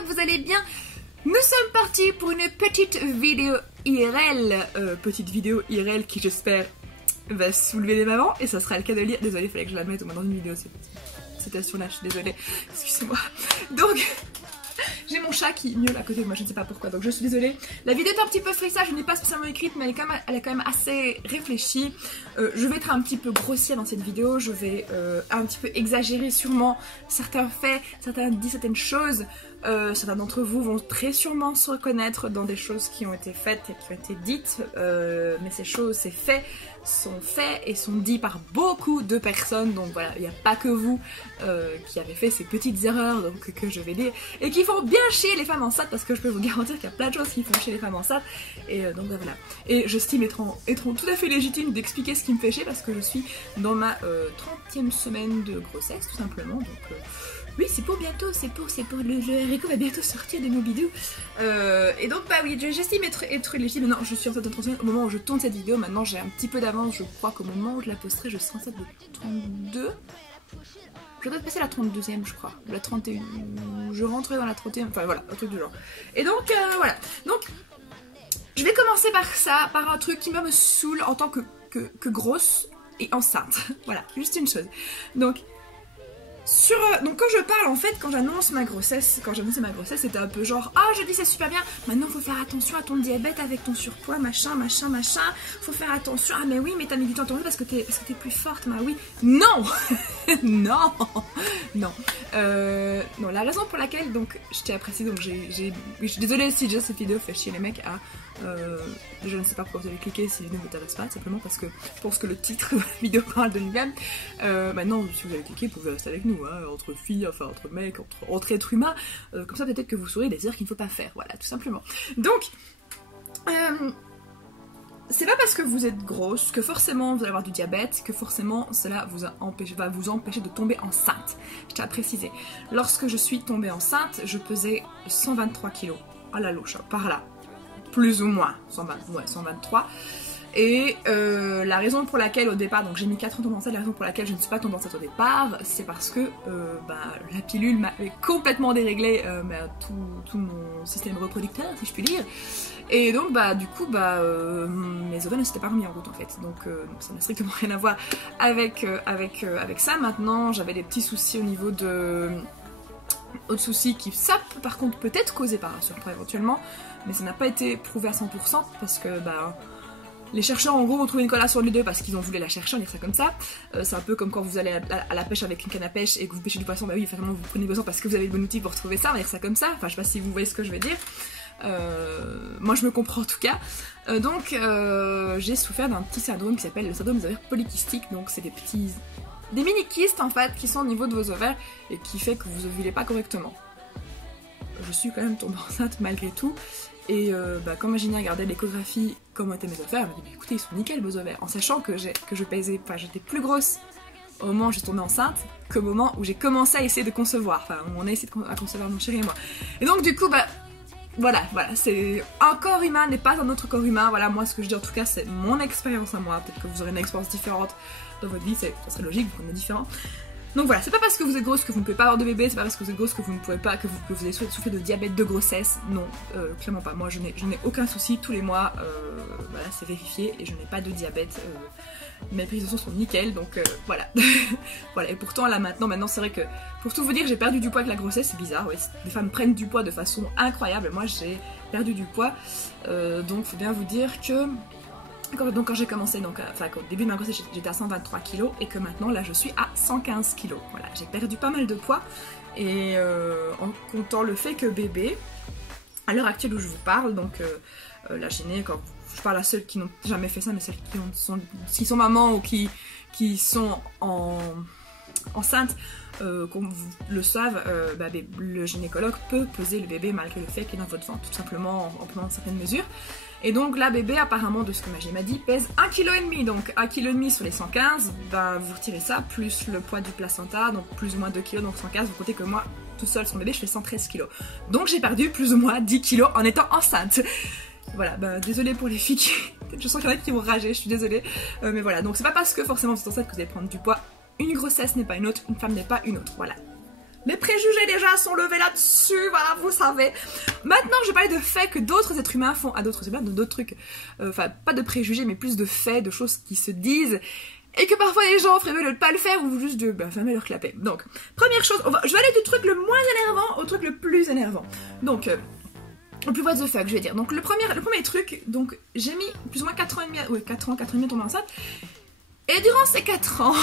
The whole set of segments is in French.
j'espère que vous allez bien. Nous sommes partis pour une petite vidéo IRL, qui j'espère va soulever des mamans, et ça sera le cas de lire. Désolée, il fallait que je la mette au moins dans une vidéo, cette citation-là, je suis désolée, excusez-moi. Donc, j'ai mon chat qui miaule à côté de moi, je ne sais pas pourquoi, donc je suis désolée. La vidéo est un petit peu freestyle, je n'ai pas spécialement écrite, mais elle est quand même assez réfléchie. Je vais être un petit peu grossière dans cette vidéo, je vais un petit peu exagérer sûrement certains faits, certaines choses. Certains d'entre vous vont très sûrement se reconnaître dans des choses qui ont été faites et qui ont été dites, mais ces faits sont faits et sont dits par beaucoup de personnes, donc voilà, il n'y a pas que vous qui avez fait ces petites erreurs donc, que je vais dire, et qui font bien chier les femmes enceintes, parce que je peux vous garantir qu'il y a plein de choses qui font chier les femmes enceintes, et donc voilà. Et j'estime être tout à fait légitime d'expliquer ce qui me fait chier, parce que je suis dans ma 30e semaine de grossesse, tout simplement, donc... Oui, c'est pour bientôt, c'est pour le haricot va bientôt sortir de nos bidous. Et donc bah oui, j'estime être légitime. Maintenant, je suis enceinte de 30 semaines au moment où je tourne cette vidéo. Maintenant, j'ai un petit peu d'avance. Je crois qu'au moment où je la posterai, je serai enceinte de 32. Je dois passer la 32e, je crois. La 31. Je rentrerai dans la 30e. Enfin voilà, un truc du genre. Et donc voilà. Donc, je vais commencer par ça, par un truc qui me saoule en tant que grosse et enceinte. Voilà, juste une chose. Donc quand je parle en fait, quand j'annonce ma grossesse, c'était un peu genre ah je dis c'est super bien, maintenant faut faire attention à ton diabète avec ton surpoids, machin, faut faire attention, ah mais oui mais t'as mis du temps à tomber parce que t'es plus forte, bah oui, non non, la raison pour laquelle, donc je tiens à préciser, donc je suis désolée si déjà cette vidéo fait chier les mecs à... je ne sais pas pourquoi vous avez cliqué si la vidéo ne vous intéresse pas, simplement parce que je pense que le titre de la vidéo parle de lui-même. Maintenant, si vous avez cliqué, vous pouvez rester avec nous, hein, entre filles, enfin entre mecs, entre êtres humains, comme ça peut-être que vous saurez des erreurs qu'il ne faut pas faire, voilà, tout simplement. Donc, c'est pas parce que vous êtes grosse que forcément vous allez avoir du diabète, que forcément cela va vous empêcher de tomber enceinte. Je tiens à préciser, lorsque je suis tombée enceinte, je pesais 123 kg, à la louche, par là. Plus ou moins, 123. Et la raison pour laquelle au départ, donc j'ai mis 4 ans tombée enceinte, la raison pour laquelle je ne suis pas tombée enceinte au départ, c'est parce que la pilule m'avait complètement déréglé tout mon système reproducteur, si je puis dire. Et donc du coup mes ovaires ne s'étaient pas remis en route en fait. Donc ça n'a strictement rien à voir avec ça. Maintenant j'avais des petits soucis au niveau de... Autre souci qui, ça peut par contre peut-être causé par un surpoids éventuellement, mais ça n'a pas été prouvé à 100% parce que les chercheurs en gros ont trouvé une corrélation les deux parce qu'ils ont voulu la chercher, on dit ça comme ça. C'est un peu comme quand vous allez à la pêche avec une canne à pêche et que vous pêchez du poisson, bah oui, vraiment vous prenez du poisson parce que vous avez le bon outil pour trouver ça, on va dire ça comme ça. Enfin je sais pas si vous voyez ce que je veux dire. Moi je me comprends en tout cas. Donc j'ai souffert d'un petit syndrome qui s'appelle le syndrome des ovaires polykystiques, donc c'est des mini-kystes en fait qui sont au niveau de vos ovaires et qui fait que vous ovulez pas correctement. Je suis quand même tombée enceinte malgré tout et quand Virginie regardait l'échographie comment étaient mes ovaires, elle m'a dit mais écoutez ils sont nickel vos ovaires, en sachant que je pesais, enfin j'étais plus grosse au moment où j'ai tombé enceinte qu'au moment où j'ai commencé à essayer de concevoir, enfin on a essayé de concevoir mon chéri et moi. Et donc du coup voilà, c'est un corps humain n'est pas un autre corps humain, voilà moi ce que je dis en tout cas c'est mon expérience à moi, peut-être que vous aurez une expérience différente dans votre vie, ça serait logique, vous êtes différent. Donc voilà, c'est pas parce que vous êtes grosse que vous ne pouvez pas avoir de bébé, c'est pas parce que vous êtes grosse que vous ne pouvez pas, que vous avez souffert de diabète de grossesse, non, clairement pas. Moi je n'ai aucun souci, tous les mois, voilà, c'est vérifié et je n'ai pas de diabète, mes prises de sang sont nickel, donc voilà. Voilà, et pourtant là maintenant c'est vrai que, pour tout vous dire, j'ai perdu du poids avec la grossesse, c'est bizarre, ouais, les femmes prennent du poids de façon incroyable, moi j'ai perdu du poids, donc faut bien vous dire que... Donc quand j'ai commencé, qu'au début de ma grossesse j'étais à 123 kg et que maintenant là je suis à 115 kg. Voilà, j'ai perdu pas mal de poids et en comptant le fait que bébé, à l'heure actuelle où je vous parle, donc la gênée, quand je parle à ceux qui n'ont jamais fait ça, mais celles qui sont mamans ou qui sont enceintes, comme vous le savent, le gynécologue peut peser le bébé malgré le fait qu'il est dans votre ventre, tout simplement en prenant certaines mesures. Et donc là bébé apparemment de ce que Magie m'a dit pèse 1,5 kg, donc 1,5 kg sur les 115, vous retirez ça, plus le poids du placenta, donc plus ou moins 2 kg, donc 115, vous comptez que moi, tout seul sur mon bébé, je fais 113 kg. Donc j'ai perdu plus ou moins 10 kg en étant enceinte. Voilà, désolée pour les filles qui... Je sens qu'il y en a qui vont rager, je suis désolée. Mais voilà, donc c'est pas parce que forcément vous êtes enceinte que vous allez prendre du poids. Une grossesse n'est pas une autre, une femme n'est pas une autre, voilà. Les préjugés déjà sont levés là-dessus, voilà, vous savez. Maintenant, je vais parler de faits que d'autres êtres humains font à d'autres humains, d'autres trucs. Enfin, pas de préjugés, mais plus de faits, de choses qui se disent. Et que parfois les gens feraient mieux de ne pas le faire ou juste de fermer leur clapet. Donc, première chose, je vais aller du truc le moins énervant au truc le plus énervant. Donc, le plus what the fuck, je vais dire. Donc, le premier truc, donc, j'ai mis plus ou moins 4 ans et demi, ouais, 4 ans et demi à tomber enceinte. Et durant ces 4 ans,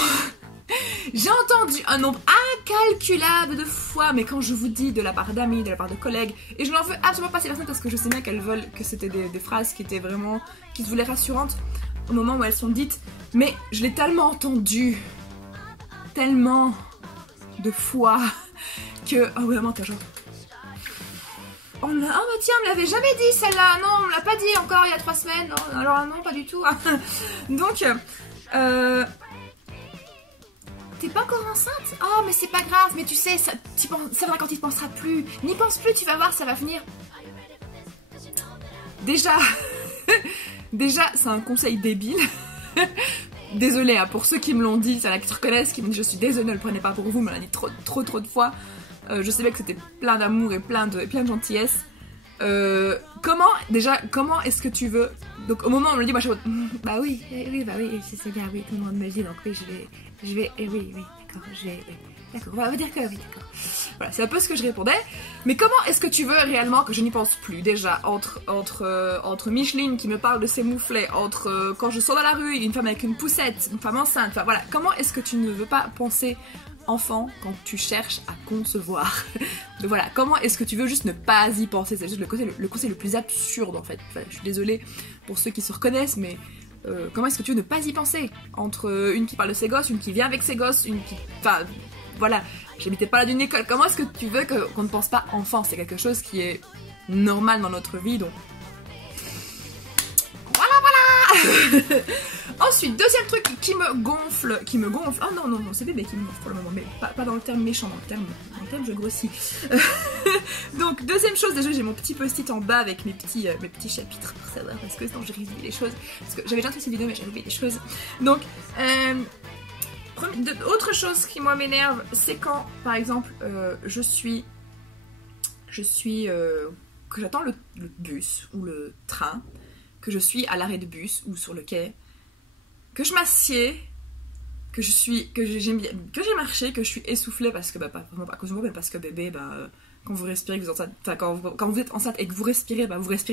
j'ai entendu un nombre incalculable de fois, mais quand je vous dis de la part d'amis, de la part de collègues, et je n'en veux absolument pas ces personnes parce que je sais bien qu'elles veulent que c'était des phrases qui étaient vraiment, qui se voulaient rassurantes au moment où elles sont dites, mais je l'ai tellement entendu, tellement de fois, que, oh vraiment, t'as genre... Oh bah tiens, on me l'avait jamais dit celle-là, non, on me l'a pas dit encore il y a 3 semaines, non, alors non, pas du tout. Donc, t'es pas encore enceinte? Oh mais c'est pas grave, mais tu sais, ça va quand il te pensera plus. N'y pense plus, tu vas voir, ça va venir. Déjà, c'est un conseil débile. Désolée hein, pour ceux qui me l'ont dit, c'est là qui te reconnaissent, qui me disent je suis désolée, ne le prenez pas pour vous, me l'a dit trop de fois. Je savais que c'était plein d'amour et plein de gentillesse. Comment est-ce que tu veux... Donc au moment où on me le dit, moi je suis bah oui, c'est bien, oui, tout le monde me le dit, donc oui, oui, d'accord, d'accord, on va dire que oui, d'accord. Voilà, c'est un peu ce que je répondais. Mais comment est-ce que tu veux réellement que je n'y pense plus? Déjà, entre Micheline qui me parle de ses mouflets, entre quand je sors dans la rue, une femme avec une poussette, une femme enceinte, enfin voilà, comment est-ce que tu ne veux pas penser enfant quand tu cherches à concevoir? Donc voilà, comment est-ce que tu veux juste ne pas y penser? C'est juste le conseil le plus absurde en fait. Enfin, je suis désolée pour ceux qui se reconnaissent, mais comment est-ce que tu veux ne pas y penser? Entre une qui parle de ses gosses, une qui vient avec ses gosses, une qui... Enfin, voilà, j'habitais pas là d'une école. Comment est-ce que tu veux qu'on ne pense pas enfant? C'est quelque chose qui est normal dans notre vie, donc... Voilà. Ensuite, deuxième truc qui me gonfle, oh non, c'est bébé qui me gonfle pour le moment, mais pas dans le terme méchant, dans le terme je grossis. Donc, deuxième chose, déjà j'ai mon petit post-it en bas avec mes petits chapitres pour savoir, parce que sinon j'ai oublié les choses, parce que j'avais déjà fait cette vidéo mais j'avais oublié des choses. Donc, autre chose qui moi m'énerve, c'est quand, par exemple, que j'attends le bus ou le train, que je suis à l'arrêt de bus ou sur le quai, que je m'assieds, que j'ai marché, que je suis essoufflée parce que, pas vraiment à cause de moi, mais parce que bébé, quand vous respirez, quand vous êtes enceinte et que vous respirez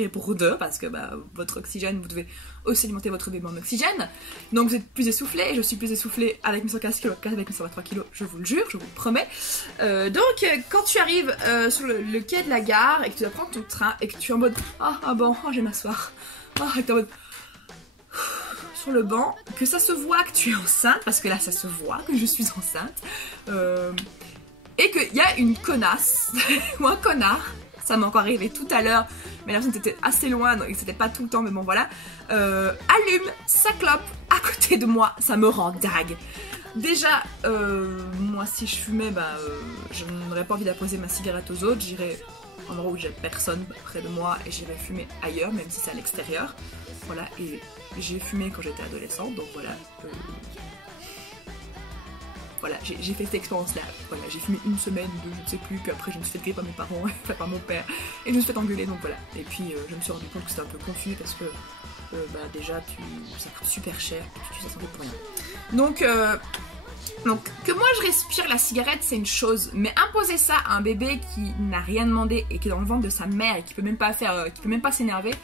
pour 2, parce que votre oxygène, vous devez aussi alimenter votre bébé en oxygène, donc vous êtes plus essoufflée, et je suis plus essoufflée avec mes 115 kg qu'avec mes 123 kg, je vous le jure, je vous le promets. Donc quand tu arrives sur le quai de la gare et que tu dois prendre ton train et que tu es en mode je vais m'asseoir, et que tu es en mode sur le banc, que ça se voit que tu es enceinte, parce que là ça se voit que je suis enceinte, et qu'il y a une connasse, ou un connard, ça m'est encore arrivé tout à l'heure, mais la personne était assez loin, donc c'était pas tout le temps, mais bon voilà, allume sa clope à côté de moi, ça me rend dingue. Déjà, moi si je fumais, je n'aurais pas envie d'apposer ma cigarette aux autres, j'irais en endroit où j'ai personne près de moi et j'irais fumer ailleurs, même si c'est à l'extérieur. Voilà, et j'ai fumé quand j'étais adolescente, donc voilà. Voilà, j'ai fait cette expérience-là. Voilà, j'ai fumé 1 semaine, 2, je ne sais plus, puis après je me suis fait griller par mes parents, enfin par mon père, et je me suis fait engueuler, donc voilà. Et puis je me suis rendu compte que c'était un peu confus parce que déjà ça coûte super cher, et tu t'en santé pour rien. Donc que moi je respire la cigarette c'est une chose, mais imposer ça à un bébé qui n'a rien demandé et qui est dans le ventre de sa mère et qui peut même pas s'énerver,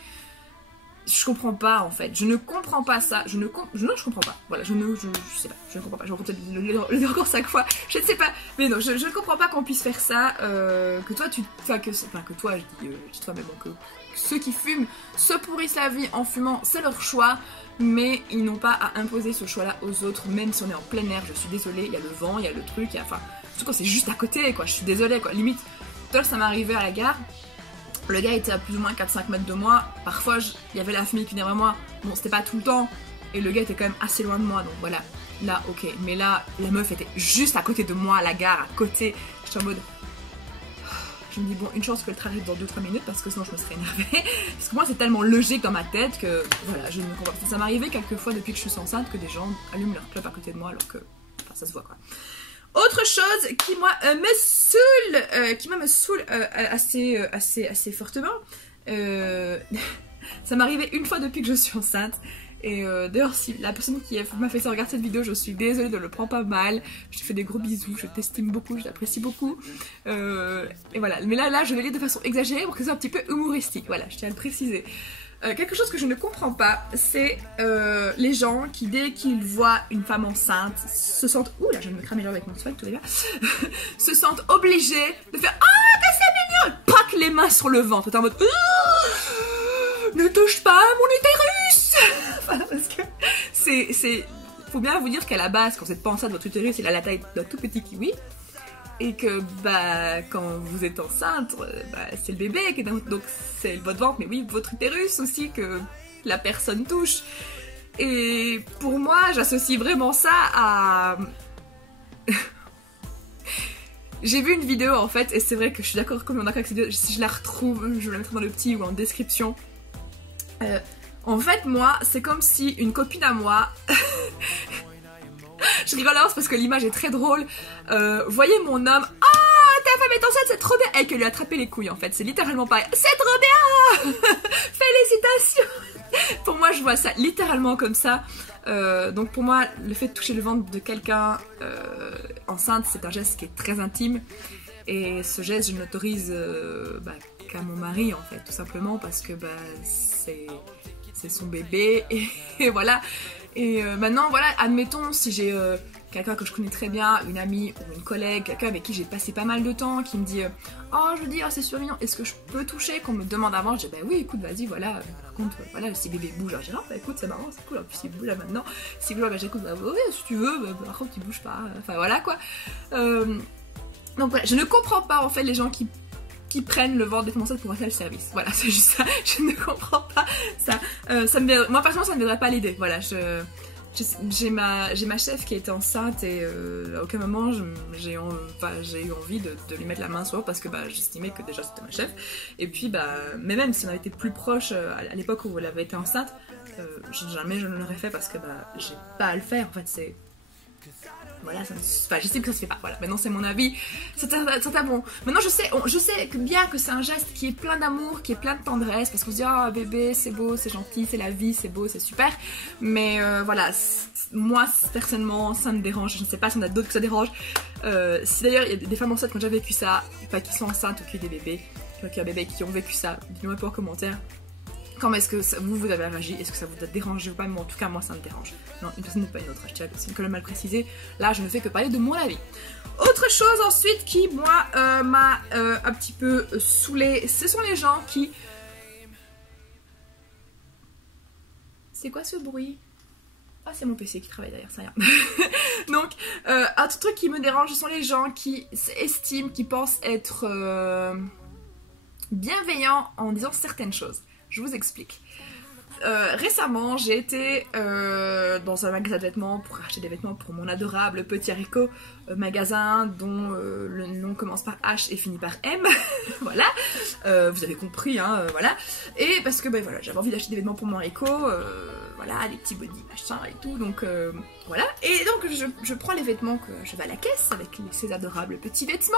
je comprends pas en fait, je ne comprends pas ça, je comprends pas, voilà, je sais pas, je ne comprends pas, je vais peut-être le dire encore 5 fois, je ne sais pas, mais non, je ne comprends pas qu'on puisse faire ça, que toi mais bon, que ceux qui fument se pourrissent la vie en fumant, c'est leur choix, mais ils n'ont pas à imposer ce choix-là aux autres, même si on est en plein air, je suis désolée, il y a le vent, il y a le truc, surtout quand c'est juste à côté, quoi, je suis désolée, quoi, limite, tout à l'heure ça m'est arrivé à la gare. Le gars était à plus ou moins 4-5 mètres de moi, parfois il y avait la famille qui venait vers moi, bon c'était pas tout le temps, et le gars était quand même assez loin de moi, donc voilà, là ok, mais là la meuf était juste à côté de moi à la gare, à côté, j'étais en mode... Je me dis bon, une chance que le train arrive dans 2-3 minutes parce que sinon je me serais énervée, parce que moi c'est tellement logique dans ma tête que voilà, je ne comprends pas. Ça m'est arrivé quelques fois depuis que je suis enceinte que des gens allument leur clope à côté de moi alors que, ça se voit quoi. Autre chose qui moi me saoule assez fortement, ça m'est arrivé une fois depuis que je suis enceinte. Et d'ailleurs, si la personne qui m'a fait ça regarder cette vidéo, je suis désolée, ne le prends pas mal. Je te fais des gros bisous, je t'estime beaucoup, je t'apprécie beaucoup. Et voilà, mais là je le lis de façon exagérée pour que ce soit un petit peu humoristique. Voilà, je tiens à le préciser. Quelque chose que je ne comprends pas, c'est les gens qui, dès qu'ils voient une femme enceinte, se sentent... Ouh là, je viens de me cramer avec mon swag, tout va bien. Se sentent obligés de faire « Ah, que c'est mignon !» Pack les mains sur le ventre. T'es en mode « Ne touche pas à mon utérus !» Voilà, parce que c'est... Faut bien vous dire qu'à la base, quand vous n'êtes pas enceinte, votre utérus, il a la taille d'un tout petit kiwi. Et que bah quand vous êtes enceinte, bah, c'est le bébé qui est dans, donc c'est votre ventre, mais oui votre utérus aussi que la personne touche. Et pour moi j'associe vraiment ça à... J'ai vu une vidéo en fait et c'est vrai que je suis d'accord avec cette vidéo, si je la retrouve je vais la mettre dans le petit ou en description. En fait moi c'est comme si une copine à moi... Je rigole parce que l'image est très drôle. Voyez mon homme. Ah, ta femme est enceinte, c'est trop bien. Et qu'elle lui a attrapé les couilles en fait. C'est littéralement pareil. C'est trop bien. Félicitations. Pour moi, je vois ça littéralement comme ça. Donc pour moi, le fait de toucher le ventre de quelqu'un enceinte, c'est un geste qui est très intime. Et ce geste, je ne l'autorise qu'à mon mari en fait, tout simplement parce que c'est son bébé et voilà. Et maintenant, voilà, admettons si j'ai quelqu'un que je connais très bien, une amie ou une collègue, quelqu'un avec qui j'ai passé pas mal de temps, qui me dit oh, je dis, oh, c'est super mignon, est-ce que je peux toucher? Qu'on me demande avant, je dis bah oui, écoute, vas-y, voilà. Par contre, voilà, si bébé bouge, je dis non, bah écoute, c'est marrant, c'est cool, en plus il bouge là maintenant. S'il bouge, bah j'écoute, bah oui, si tu veux, par contre, il bouge pas. Enfin voilà quoi. Donc voilà, je ne comprends pas en fait les gens qui prennent le ventre des femmes enceintes pour un tel service. Voilà, c'est juste ça. Je ne comprends pas ça. Moi, personnellement, ça ne m'aiderait pas à l'aider. Voilà, j'ai ma chef qui était enceinte et à aucun moment j'ai eu envie de lui mettre la main sur le ventre parce que j'estimais que déjà c'était ma chef. Et puis, mais même si on avait été plus proche à l'époque où elle avait été enceinte, jamais je ne l'aurais fait parce que j'ai pas à le faire. En fait, c'est... Voilà, j'estime que ça se fait pas. Voilà, maintenant c'est mon avis. C'est bon. Maintenant je sais bien que c'est un geste qui est plein d'amour, qui est plein de tendresse, parce qu'on se dit oh bébé c'est beau, c'est gentil, c'est la vie, c'est beau, c'est super. Mais voilà, moi personnellement ça me dérange. Je ne sais pas si on a d'autres que ça dérange. Si d'ailleurs il y a des femmes enceintes qui ont déjà vécu ça, enfin qui sont enceintes ou qui ont des bébés, qui ont des bébés qui ont vécu ça, dites-moi pas en commentaire. Comment est-ce que vous avez réagi? Est-ce que ça vous a dérangé ou pas? Mais en tout cas, moi, ça me dérange. Non, une personne n'est pas une autre. C'est quand même mal précisé. Là, je ne fais que parler de mon avis. Autre chose ensuite qui, moi, m'a un petit peu saoulée, ce sont les gens qui... C'est quoi ce bruit? Ah, c'est mon PC qui travaille derrière, ça rien. Donc, un truc qui me dérange, ce sont les gens qui estiment, qui pensent être bienveillants en disant certaines choses. Je vous explique. Récemment, j'ai été dans un magasin de vêtements pour acheter des vêtements pour mon adorable petit haricot, magasin dont le nom commence par H et finit par M. Voilà, vous avez compris, hein, voilà. Et parce que voilà, j'avais envie d'acheter des vêtements pour mon haricot, voilà, des petits body machin et tout, donc voilà. Et donc je prends les vêtements, que je vais à la caisse avec ces adorables petits vêtements.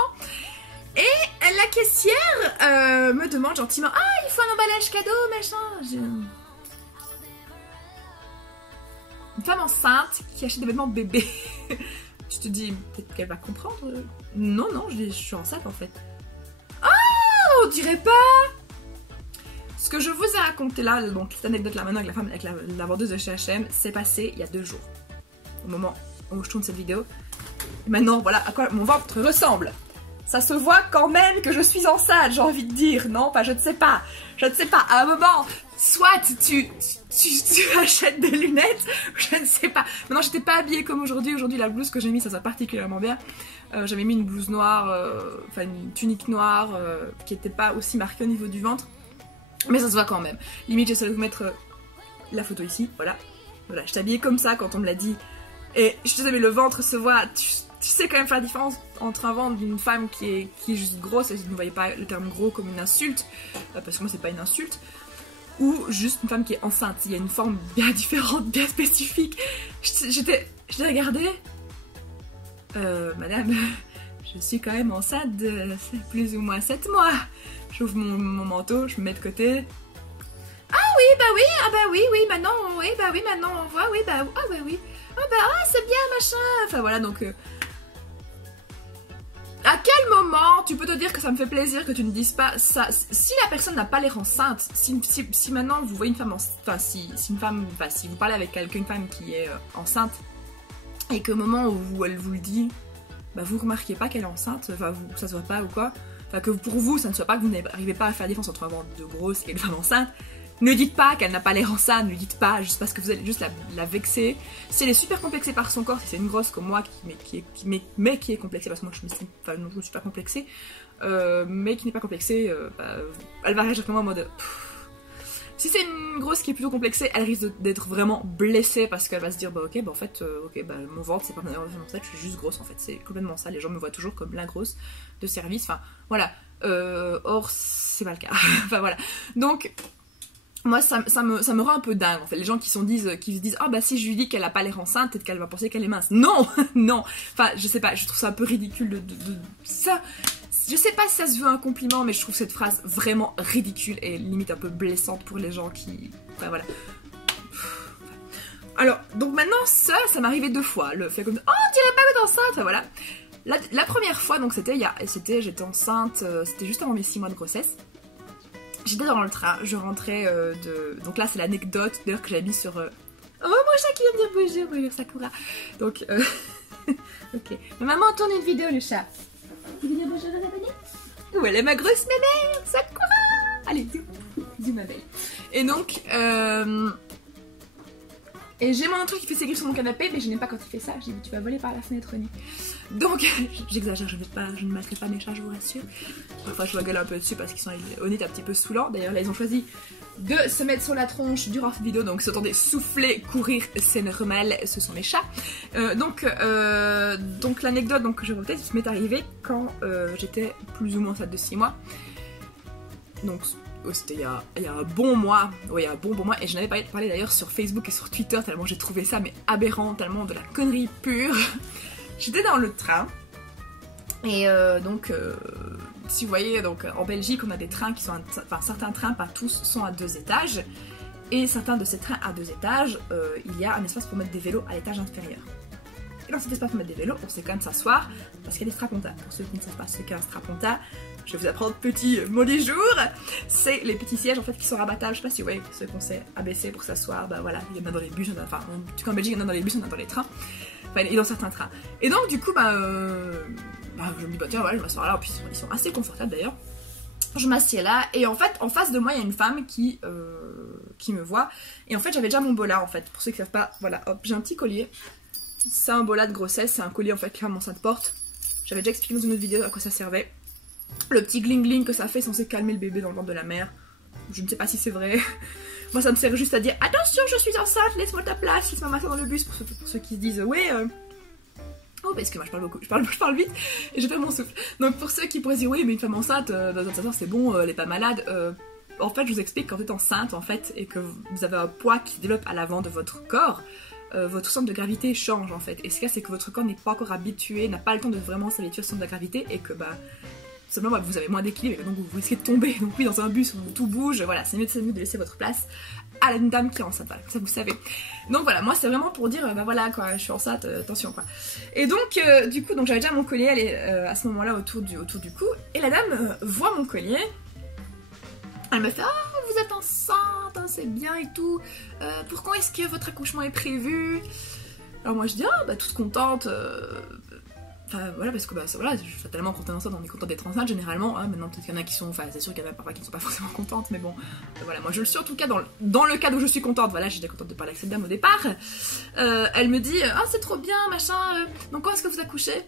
Et la caissière me demande gentiment « Ah, il faut un emballage cadeau, machin !» Une femme enceinte qui achète des vêtements bébés. Je te dis, peut-être qu'elle va comprendre. Non, non, je suis enceinte en fait. Ah, on dirait pas. Ce que je vous ai raconté là, donc cette anecdote là maintenant avec la femme, avec la vendeuse de chez H&M, c'est passé il y a 2 jours. Au moment où je tourne cette vidéo. Et maintenant, voilà à quoi mon ventre ressemble. Ça se voit quand même que je suis enceinte, j'ai envie de dire, non? Enfin, je ne sais pas. Je ne sais pas. À un moment, soit tu achètes des lunettes, je ne sais pas. Maintenant, j'étais pas habillée comme aujourd'hui. Aujourd'hui, la blouse que j'ai mise, ça va particulièrement bien. J'avais mis une blouse noire, enfin une tunique noire, qui n'était pas aussi marquée au niveau du ventre. Mais ça se voit quand même. Limite, j'essaie de vous mettre la photo ici, voilà. Voilà, je t'ai habillée comme ça quand on me l'a dit. Et je te sais, mais le ventre se voit... Tu sais quand même faire la différence entre un ventre d'une femme qui est juste grosse, et vous ne voyez pas le terme gros comme une insulte, parce que moi c'est pas une insulte, ou juste une femme qui est enceinte. Il y a une forme bien différente, bien spécifique. Je l'ai regardée, Madame, je suis quand même enceinte de plus ou moins 7 mois. J'ouvre mon manteau, je me mets de côté. Ah oui, bah oui, ah bah oui, maintenant, oui, bah oui, maintenant on voit, oui, bah, ah bah oui, ah bah, ah, c'est bien, machin. Enfin voilà, donc... à quel moment tu peux te dire que ça me fait plaisir que tu ne dises pas ça? Si la personne n'a pas l'air enceinte, si maintenant vous voyez une femme enceinte, enfin si vous parlez avec quelqu'un, une femme qui est enceinte, et qu'au moment où elle vous le dit, bah vous remarquez pas qu'elle est enceinte, enfin ça se voit pas ou quoi, enfin que pour vous ça ne soit pas que vous n'arrivez pas à faire la différence entre avoir de grosse et une femme enceinte, ne dites pas qu'elle n'a pas l'air enceinte, ne dites pas juste parce que vous allez juste la vexer. Si elle est super complexée par son corps, si c'est une grosse comme moi qui est complexée, parce que moi je ne suis pas complexée, mais qui n'est pas complexée, bah, elle va réagir comme moi en mode... Si c'est une grosse qui est plutôt complexée, elle risque d'être vraiment blessée parce qu'elle va se dire bah ok, bah en fait, mon ventre c'est pas mon enceinte, je suis juste grosse en fait, c'est complètement ça, les gens me voient toujours comme la grosse de service, enfin voilà, or c'est pas le cas, enfin voilà, donc... Moi, ça me rend un peu dingue, en fait, les gens qui se disent, ah bah si je lui dis qu'elle a pas l'air enceinte, peut-être qu'elle va penser qu'elle est mince. Non, non, enfin, je sais pas, je trouve ça un peu ridicule de ça. Je sais pas si ça se veut un compliment, mais je trouve cette phrase vraiment ridicule et limite un peu blessante pour les gens qui... Enfin, voilà. Alors, donc maintenant, ça m'arrivait 2 fois, le fait comme, oh, on dirait pas que t'es enceinte, enfin voilà. La première fois, donc j'étais enceinte, c'était juste avant mes 6 mois de grossesse. J'étais dans le train, je rentrais donc là c'est l'anecdote d'ailleurs que j'avais mis sur... Oh mon chat qui vient me dire bonjour Sakura. Donc ok. Ma maman tourne une vidéo le chat. Tu veux dire bonjour aux abonnés? Où elle est ma grosse mémère Sakura. Allez, dis ma belle. Et donc et j'ai mon truc qui fait ses griffes sur mon canapé, mais je n'aime pas quand il fait ça. J'ai dit tu vas voler par la fenêtre Ronnie. Donc j'exagère, je ne mettrai pas mes chats, je vous rassure. Enfin je rigole un peu dessus parce qu'ils sont honnêtes un petit peu saoulants. D'ailleurs là ils ont choisi de se mettre sur la tronche durant cette vidéo, donc si vous entendez souffler, courir, c'est normal, ce sont mes chats. Donc l'anecdote que je racontais, ça m'est arrivé quand j'étais plus ou moins enceinte de 6 mois. Donc c'était il y a un bon mois, oui, un bon mois, et je n'avais pas parlé d'ailleurs sur Facebook et sur Twitter tellement j'ai trouvé ça mais aberrant, tellement de la connerie pure. J'étais dans le train et si vous voyez, donc en Belgique on a des trains qui sont, enfin certains trains, pas tous, sont à 2 étages, et certains de ces trains à 2 étages, il y a un espace pour mettre des vélos à l'étage inférieur. Et dans cet espace pour mettre des vélos, on sait quand même s'asseoir parce qu'il y a des strapontins. Pour ceux qui ne savent pas ce qu'est un strapontin, je vais vous apprendre petit mot du jour. C'est les petits sièges en fait qui sont rabattables. Je sais pas si vous voyez ceux qu'on sait abaisser pour s'asseoir. Bah voilà, il y en a dans les bus, enfin en tout cas en Belgique il y en a dans les bus, il y en a dans les trains. Enfin, et dans certains trains. Et donc du coup je me dis bah tiens voilà, je m'assois là, puis ils sont assez confortables d'ailleurs. Je m'assieds là et en fait en face de moi il y a une femme qui me voit, et en fait j'avais déjà mon bola en fait, pour ceux qui savent pas, voilà, hop, j'ai un petit collier. C'est un bola de grossesse, c'est un collier en fait que la femme enceinte porte. J'avais déjà expliqué dans une autre vidéo à quoi ça servait. Le petit gling gling que ça fait censé calmer le bébé dans le ventre de la mère. Je ne sais pas si c'est vrai. Moi ça me sert juste à dire attention je suis enceinte, laisse-moi ta place, laisse-moi m'asseoir dans le bus, pour ceux qui se disent ouais oh parce que moi je parle beaucoup, je parle vite et je perds mon souffle. Donc pour ceux qui pourraient dire oui mais une femme enceinte c'est bon, elle est pas malade, en fait je vous explique, quand vous êtes enceinte en fait et que vous avez un poids qui se développe à l'avant de votre corps, votre centre de gravité change en fait, et ce qu'il y a c'est que votre corps n'est pas encore habitué, n'a pas le temps de vraiment s'habituer au centre de la gravité, et que simplement vous avez moins d'équilibre et donc vous risquez de tomber. Donc oui, dans un bus où tout bouge, voilà, c'est mieux de laisser votre place à une dame qui est enceinte, voilà, ça vous savez. Donc voilà, moi c'est vraiment pour dire voilà quoi, je suis enceinte, attention quoi. Et donc du coup, donc j'avais déjà mon collier, elle est à ce moment-là autour du cou, et la dame voit mon collier, elle me fait vous êtes enceinte, hein, c'est bien et tout, pourquoi est-ce que votre accouchement est prévu? Alors moi je dis toute contente, enfin voilà, parce que voilà, je suis tellement contente d'enceinte, on est content d'être enceinte généralement, hein. Maintenant peut-être qu'il y en a qui sont, enfin c'est sûr qu'il y en a parfois qui ne sont pas forcément contentes, mais bon, voilà, moi je le suis en tout cas dans le cas où je suis contente, voilà, j'étais contente de parler avec cette dame au départ. Elle me dit c'est trop bien, machin, donc quand est-ce que vous accouchez?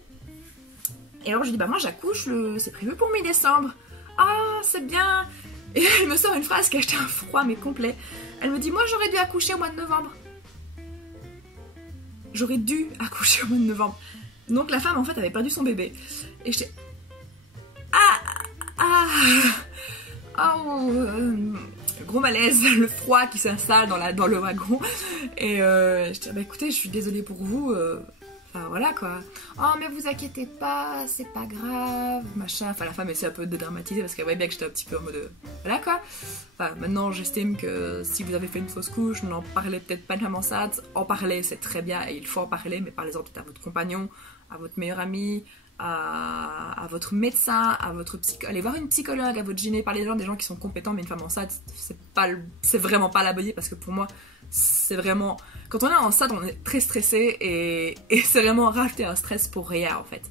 Et alors je dis moi j'accouche, c'est prévu pour mi-décembre. Ah c'est bien. Et elle me sort une phrase qui a acheté un froid mais complet. Elle me dit moi j'aurais dû accoucher au mois de novembre. J'aurais dû accoucher au mois de novembre. Donc la femme en fait avait perdu son bébé. Et j'étais gros malaise, le froid qui s'installe dans le wagon. Et j'étais écoutez, je suis désolée pour vous. Enfin voilà quoi. Oh mais vous inquiétez pas, c'est pas grave, machin. Enfin la femme essaie un peu de dédramatiser parce qu'elle voyait bien que j'étais un petit peu en mode voilà quoi. Enfin maintenant j'estime que si vous avez fait une fausse couche, n'en parlez peut-être pas de femme enceinte. En parler c'est très bien et il faut en parler, mais parlez-en peut-être à votre compagnon, à votre meilleur ami, à votre médecin, à votre allez voir une psychologue, à votre gyné, parlez-en des gens qui sont compétents, mais une femme enceinte c'est vraiment pas la bonne idée parce que pour moi c'est vraiment... Quand on est enceinte, on est très stressé et c'est vraiment rajouter un stress pour rien en fait.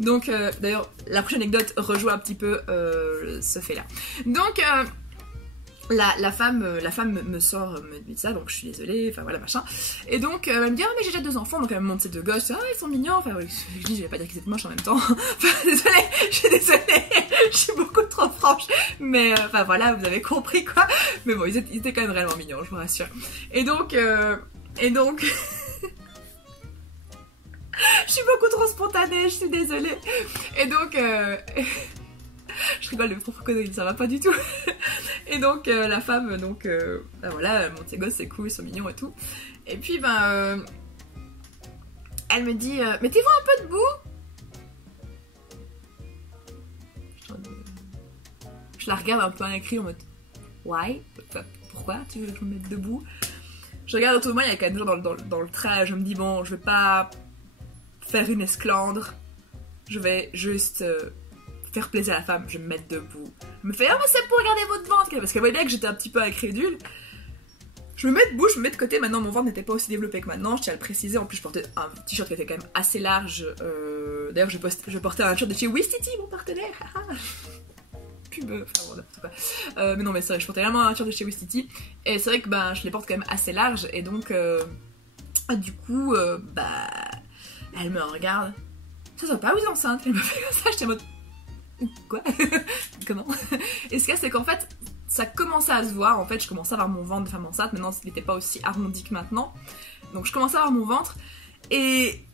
Donc d'ailleurs, la prochaine anecdote rejoue un petit peu ce fait-là. Donc la femme me sort, me dit ça, donc je suis désolée, enfin voilà machin. Et donc elle me dit ah mais j'ai déjà 2 enfants, donc elle me montre ces 2 gosses, ah ils sont mignons, enfin je dis je vais pas dire qu'ils étaient moches en même temps. Enfin désolée, je suis beaucoup trop franche, mais enfin voilà vous avez compris quoi. Mais bon ils étaient quand même réellement mignons, je vous rassure. Et donc je suis beaucoup trop spontanée, je suis désolée. Et donc je rigole de mes propres conneries, ça va pas du tout. Et donc la femme, donc bah voilà, elle monte ses gosses, c'est cool, ils sont mignons et tout. Et puis ben elle me dit mettez-vous un peu debout. Je la regarde un peu en écrit en mode why, pourquoi tu veux que je me mette debout? Je regarde autour de moi, il y a quand même des gens dans le train, je me dis bon, je vais pas faire une esclandre, je vais juste faire plaisir à la femme, je vais me mettre debout. Elle me fait ah mais c'est pour regarder votre ventre, parce qu'elle voyait bien que j'étais un petit peu incrédule. Je me mets debout, je me mets de côté, maintenant mon ventre n'était pas aussi développé que maintenant, je tiens à le préciser, en plus je portais un t-shirt qui était quand même assez large, d'ailleurs je portais un t-shirt de chez Wistiti, mon partenaire, pub, enfin bon n'importe quoi. Mais non mais c'est vrai, je portais vraiment un t-shirt de chez Wistiti, et c'est vrai que ben je les porte quand même assez large, et donc du coup bah elle me regarde, ça se voit pas, vous êtes enceinte, elle me fait comme ça, j'étais en mode quoi? Comment? Et ce qu'il y a c'est qu'en fait ça commençait à se voir, en fait je commençais à avoir mon ventre de femme enceinte, maintenant il n'était pas aussi arrondi que maintenant, donc je commençais à avoir mon ventre, et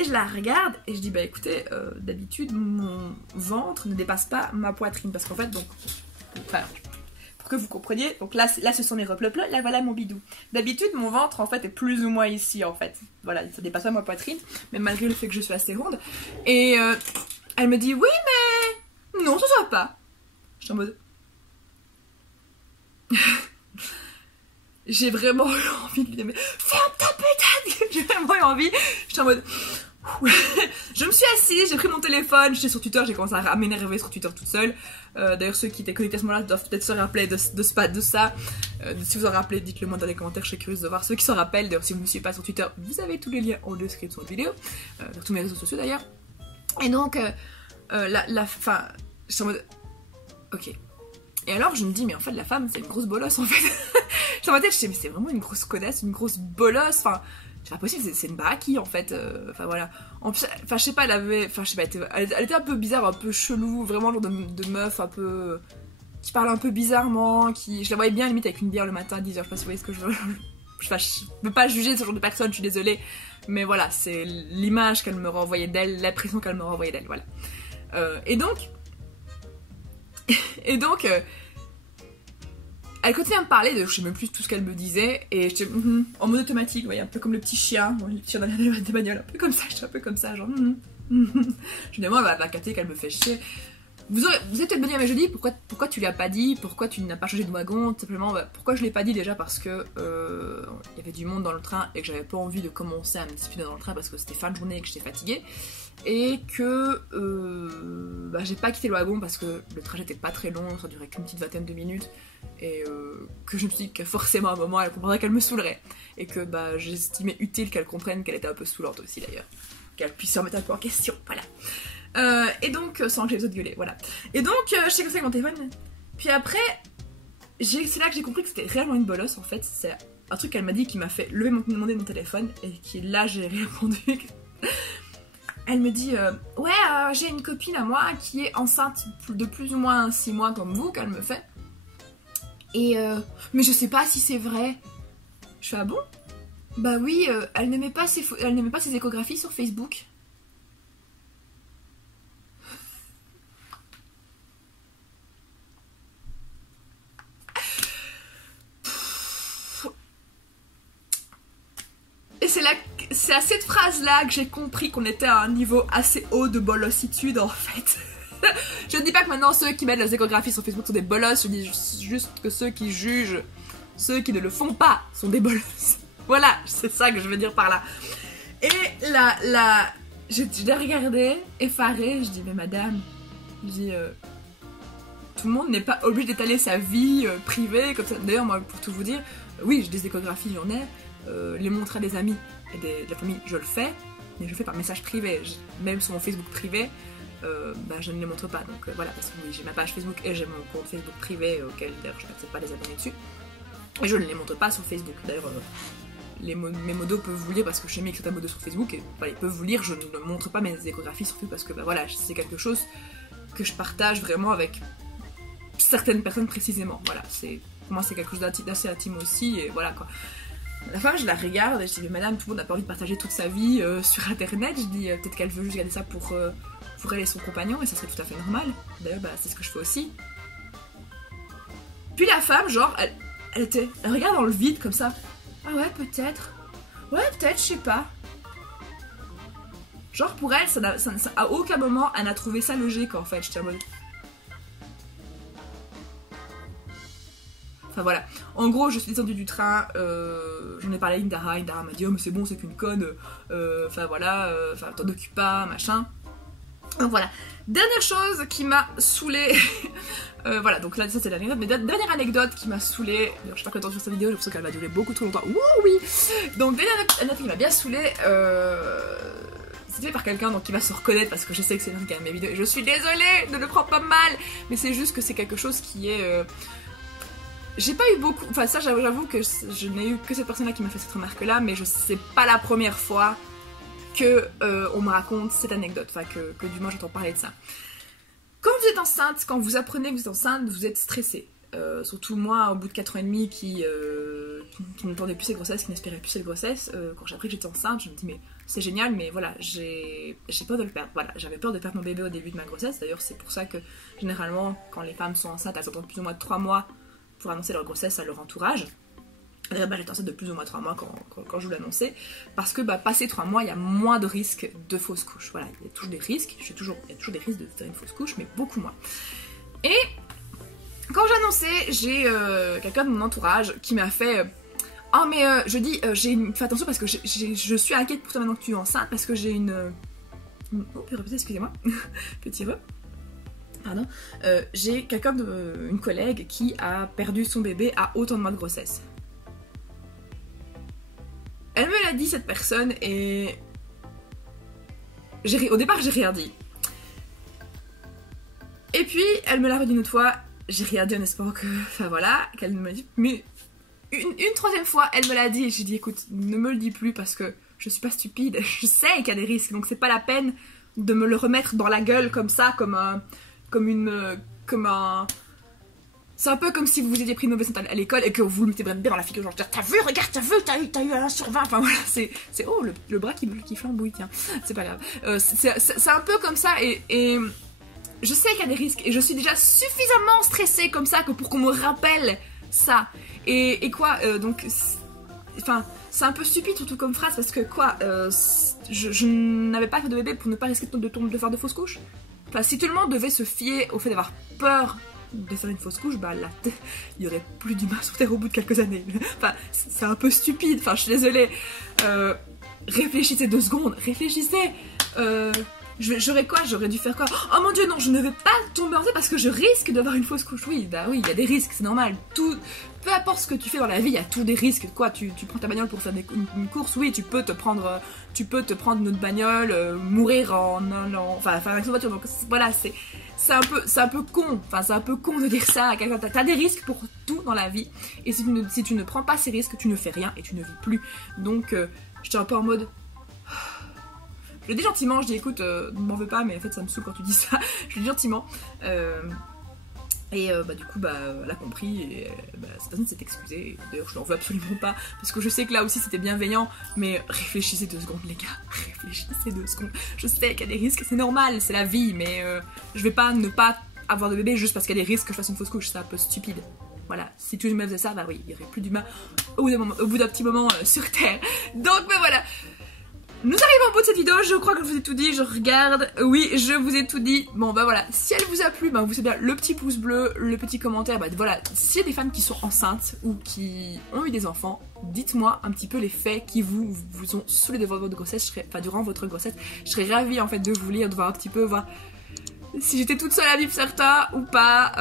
je la regarde et je dis bah écoutez, d'habitude mon ventre ne dépasse pas ma poitrine, parce qu'en fait donc, enfin, pour que vous compreniez, donc là ce sont mes replops, là voilà mon bidou. D'habitude mon ventre en fait est plus ou moins ici en fait, voilà, ça dépasse pas ma poitrine, mais malgré le fait que je suis assez ronde, et elle me dit oui mais non ça se voit pas. Je suis en mode j'ai vraiment eu envie de lui dire mais ferme ta putain, j'ai vraiment eu envie, j'étais en mode je me suis assise, j'ai pris mon téléphone, j'étais sur Twitter, j'ai commencé à m'énerver sur Twitter toute seule. D'ailleurs ceux qui étaient connectés à ce moment-là doivent peut-être se rappeler de ça. Si vous en rappelez, dites-le moi dans les commentaires, je serais curieuse de voir ceux qui s'en rappellent. D'ailleurs si vous ne me suivez pas sur Twitter, vous avez tous les liens en description de vidéo, vers tous mes réseaux sociaux d'ailleurs. Et donc la fin, j'étais en mode ok. Et alors je me dis mais en fait la femme c'est une grosse bolosse en fait. Dans ma tête je dis mais c'est vraiment une grosse connasse, une grosse bolosse, enfin c'est pas possible, c'est une baraki en fait, enfin voilà. En plus, enfin je sais pas, elle avait, enfin je sais pas, elle était un peu bizarre, un peu chelou, vraiment genre de meuf un peu, qui parle un peu bizarrement, je la voyais bien limite avec une bière le matin à 10h, je sais pas si vous voyez ce que je veux. Je veux pas juger ce genre de personne, je suis désolée, mais voilà, c'est l'image qu'elle me renvoyait d'elle, l'impression qu'elle me renvoyait d'elle, voilà. Et donc, elle continuait à me parler de je sais même plus tout ce qu'elle me disait, et j'étais en mode automatique, vous voyez, un peu comme le petit chien, bon, les petits chiens dans des bagnoles, un peu comme ça, j'étais un peu comme ça, genre Finalement elle va capter qu'elle me fait chier. Vous êtes peut-être me dire mais je dis pourquoi tu lui as pas dit, pourquoi tu n'as pas changé de wagon, tout simplement pourquoi je l'ai pas dit déjà parce que il y avait du monde dans le train et que j'avais pas envie de commencer à me disputer dans le train parce que c'était fin de journée et que j'étais fatiguée, et que j'ai pas quitté le wagon parce que le trajet était pas très long, ça durait qu'une petite vingtaine de minutes, et que je me suis dit que forcément à un moment elle comprendrait qu'elle me saoulerait, et que j'estimais utile qu'elle comprenne qu'elle était un peu saoulante aussi d'ailleurs, qu'elle puisse se remettre un peu en question, voilà. Et donc, sans que j'ai besoin de gueuler, voilà. Et donc, je sais comme ça avec mon téléphone. Puis après, c'est là que j'ai compris que c'était réellement une bolosse en fait. C'est un truc qu'elle m'a dit qui m'a fait demander mon téléphone, et qui là j'ai répondu. Elle me dit ouais, j'ai une copine à moi qui est enceinte de plus ou moins 6 mois comme vous, qu'elle me fait. Et mais je sais pas si c'est vrai. Je fais ah bon? Bah oui, elle ne met pas ses échographies sur Facebook. Et c'est là c'est à cette phrase-là que j'ai compris qu'on était à un niveau assez haut de bolossitude en fait. Je ne dis pas que maintenant ceux qui mettent leurs échographies sur Facebook sont des bolosses, je dis juste que ceux qui jugent, ceux qui ne le font pas, sont des bolosses. Voilà, c'est ça que je veux dire par là. Et je l'ai regardée, effarée, je dis mais madame, je dis tout le monde n'est pas obligé d'étaler sa vie privée comme ça. D'ailleurs moi pour tout vous dire, oui j'ai des échographies, j'en ai, les montrer à des amis et de la famille je le fais, mais je le fais par message privé, même sur mon Facebook privé. Je ne les montre pas, donc voilà, parce que oui, j'ai ma page Facebook et j'ai mon compte Facebook privé auquel d'ailleurs je n'accepte pas les abonnés dessus, et je ne les montre pas sur Facebook. D'ailleurs mes modos peuvent vous lire parce que je suis mis avec certains modos sur Facebook et voilà, ils peuvent vous lire. Je ne montre pas mes échographies sur Facebook parce que voilà, c'est quelque chose que je partage vraiment avec certaines personnes précisément. Voilà, pour moi c'est quelque chose d'assez intime aussi, et voilà quoi. La femme, je la regarde et je dis mais madame, tout le monde n'a pas envie de partager toute sa vie sur internet. Je dis peut-être qu'elle veut juste garder ça pour elle et son compagnon, et ça serait tout à fait normal. D'ailleurs c'est ce que je fais aussi. Puis la femme, genre elle regarde dans le vide comme ça. Ah ouais peut-être, je sais pas. Genre pour elle, à aucun moment elle n'a trouvé ça logique en fait. J'étais en mode... Enfin voilà, en gros je suis descendue du train, j'en ai parlé à Indara m'a dit oh mais c'est bon, c'est qu'une conne, enfin voilà, t'en occupe pas, machin. Donc voilà, dernière chose qui m'a saoulée, voilà donc là ça c'est l'anecdote, mais dernière anecdote qui m'a saoulée, je sais pas combien de temps sur cette vidéo, j'ai l'impression qu'elle va durer beaucoup trop longtemps, wouh oui. Donc dernière anecdote qui m'a bien saoulée, c'était par quelqu'un qui va se reconnaître parce que je sais que c'est lui qui a mes vidéos, et je suis désolée, ne le prends pas mal, mais c'est juste que c'est quelque chose qui est... J'ai pas eu beaucoup, enfin ça j'avoue que je n'ai eu que cette personne là qui m'a fait cette remarque là, mais c'est pas la première fois que on me raconte cette anecdote, enfin que du moins j'entends parler de ça. Quand vous êtes enceinte, quand vous apprenez que vous êtes enceinte, vous êtes stressé. Surtout moi, au bout de 4 ans et demi, qui n'entendait plus ces grossesses, qui n'espérait plus cette grossesse, quand j'ai appris que j'étais enceinte, je me dis mais c'est génial, mais voilà, j'ai peur de le perdre. Voilà, j'avais peur de perdre mon bébé au début de ma grossesse. D'ailleurs c'est pour ça que généralement quand les femmes sont enceintes, elles attendent plus ou moins 3 mois pour annoncer leur grossesse à leur entourage. J'étais enceinte de plus ou moins 3 mois quand je vous l'annonçais, parce que passé 3 mois, il y a moins de risques de fausse couche. Voilà, il y a toujours des risques, il y a toujours des risques de faire une fausse couche, mais beaucoup moins. Et quand j'ai annoncé, j'ai quelqu'un de mon entourage qui m'a fait oh mais fais attention parce que je suis inquiète pour toi maintenant que tu es enceinte, parce que j'ai une... Oh, répétez, excusez-moi, petit re. Pardon, j'ai une collègue qui a perdu son bébé à autant de mois de grossesse. Elle me l'a dit cette personne et au départ j'ai rien dit. Et puis elle me l'a redit une autre fois, j'ai rien dit en espérant que, enfin voilà, qu'elle me dit, mais une troisième fois elle me l'a dit et j'ai dit écoute ne me le dis plus parce que je suis pas stupide, je sais qu'il y a des risques donc c'est pas la peine de me le remettre dans la gueule comme ça, c'est un peu comme si vous vous étiez pris une mauvaise note à l'école et que vous le mettez bien dans la figure, genre t'as vu, regarde, t'as eu 1 sur 20, enfin voilà, c'est oh le bras qui flambouille, tiens, c'est pas grave. C'est un peu comme ça et je sais qu'il y a des risques et je suis déjà suffisamment stressée comme ça que pour qu'on me rappelle ça. Et quoi, donc, enfin, c'est un peu stupide surtout comme phrase parce que quoi, je n'avais pas fait de bébé pour ne pas risquer de faire de fausses couches. Enfin, si tout le monde devait se fier au fait d'avoir peur de faire une fausse couche, bah là, il y aurait plus d'humains sur Terre au bout de quelques années. Enfin, c'est un peu stupide, enfin, je suis désolée. Réfléchissez 2 secondes, réfléchissez. J'aurais quoi? J'aurais dû faire quoi? Oh mon dieu, non, je ne vais pas tomber enceinte parce que je risque d'avoir une fausse couche. Oui, bah oui, il y a des risques, c'est normal. Peu importe ce que tu fais dans la vie, il y a tous des risques. Quoi, tu prends ta bagnole pour faire une course, oui, tu peux te prendre une autre bagnole, mourir enfin, faire un accident de voiture. Donc voilà, c'est un peu con. Enfin, c'est un peu con de dire ça à quelqu'un. T'as des risques pour tout dans la vie. Et si tu ne prends pas ces risques, tu ne fais rien et tu ne vis plus. Donc, j'étais un peu en mode... Je le dis gentiment, je dis écoute, ne m'en veux pas, mais en fait ça me saoule quand tu dis ça. Je le dis gentiment. Du coup, elle a compris et cette personne s'est excusée. D'ailleurs, je l'en veux absolument pas parce que je sais que là aussi c'était bienveillant, mais réfléchissez 2 secondes, les gars. Réfléchissez 2 secondes. Je sais qu'il y a des risques, c'est normal, c'est la vie, mais je vais pas ne pas avoir de bébé juste parce qu'il y a des risques que je fasse une fausse couche, c'est un peu stupide. Voilà, si tout le monde faisait ça, bah oui, il y aurait plus d'humains au bout d'un petit moment sur Terre. Donc, voilà. Nous arrivons au bout de cette vidéo, je crois que je vous ai tout dit, je regarde, oui, je vous ai tout dit. Bon bah voilà, si elle vous a plu, bah vous savez bien, le petit pouce bleu, le petit commentaire, bah voilà, s'il y a des fans qui sont enceintes ou qui ont eu des enfants, dites-moi un petit peu les faits qui vous ont saoulé de votre grossesse, durant votre grossesse, je serais ravie en fait de vous lire, de voir un petit peu, voir si j'étais toute seule à vivre certains ou pas,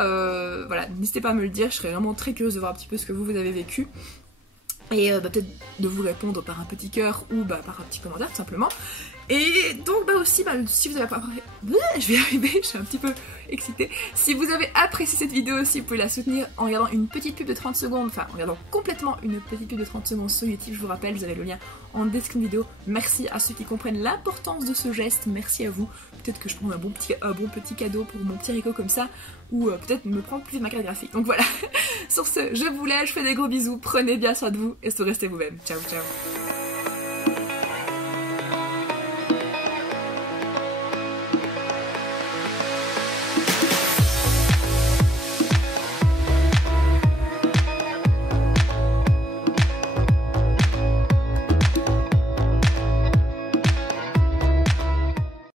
voilà, n'hésitez pas à me le dire, je serais vraiment très curieuse de voir un petit peu ce que vous avez vécu. Et peut-être de vous répondre par un petit cœur ou par un petit commentaire tout simplement. Et donc aussi, si vous avez apprécié... Je vais y arriver, je suis un petit peu excitée. Si vous avez apprécié cette vidéo aussi, vous pouvez la soutenir en regardant une petite pub de 30 secondes, enfin en regardant complètement une petite pub de 30 secondes sur YouTube, je vous rappelle, vous avez le lien en description de vidéo. Merci à ceux qui comprennent l'importance de ce geste, merci à vous. Peut-être que je prends un bon petit cadeau pour mon petit Rico comme ça, ou peut-être me prendre plus de ma carte graphique. Donc voilà, sur ce, je vous laisse, je fais des gros bisous, prenez bien soin de vous et restez vous-même. Ciao ciao.